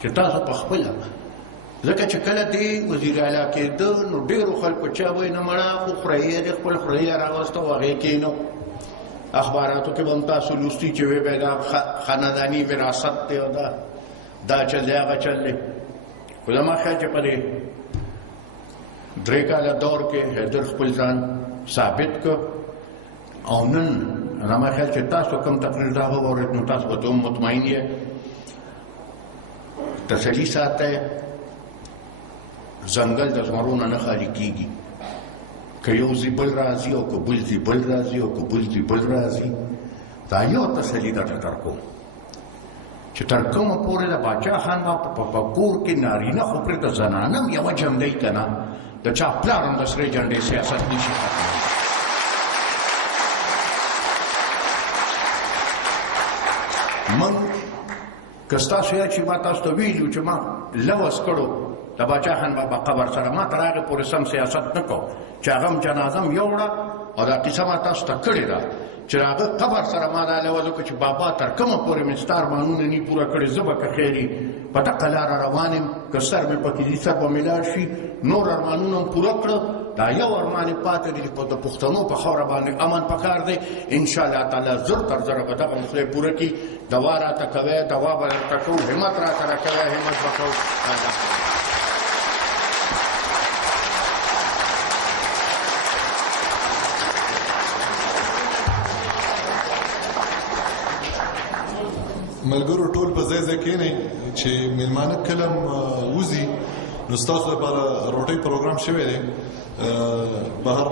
چې تاسو په خپله ځکه چې کله دی وزیر اعلی کېده نو ډېرو خلکو چا وایي نه مړه خو خورهیه دی خپل خورهیه راوسته و هغې کېنو اخباراتو کې به هم تاسو لوستي چې وی به دا خانداني وراثت دی او دا چل دی هغه چل دی خو زما خیال چې په دې 3 کاله دور کې حیدر خپل ځان ثابت کړ او نن زما خیال چې تاسو کوم تقریر دا واورېد نو تاسو به دوم مطمئن یې تسلي ساتئ ځنګل د زمرو نه خالي کېږي که یو ځي بل راځي او که بل ځي بل راځي او که بل ځي بل راځي دا یو تسلي درته درکوم چې تر کومه پورې د باچا خان به په کور کې نارینه خو پرې د زنانه هم یوه جنډۍ که نه د چا پلار هم د سرې جنډۍ سیاست نشي ختمولی موږ که ستاسو یا چې ما تاسو ته ویلي چې ما لوس کړو د باچا خان بابا قبر سره ما تر هغې پورې سم سیاست نه کوو چې هغه هم جنازه هم یوړه او دا کیسه ما تاسو ته کړې ده چې هغه قبر سره ما دا لوز وکړو چې بابا تر کومه پورې مې ستا ارمانونه نی پوره کړې زه به که خیر په دغه لاره روان یم که سر مې پکې دي سر به مې لاړ شي نور ارمانونه هم پوره کړه دا یو ارمان یې پاتې دی چې د پښتنو په خاوره باندې امن پکار دی انشاءالله تعالی زر تر زره به دغه مسله پوره کړي دوا راته کوئ دوا به درته کوو همت راته راکوئ همت به کوو ملګرو ټول په ځای ځای کښېنئ چې میلمانه کله وځي نو ستاسو لپاره روټۍ پروګرام شوی دی بهر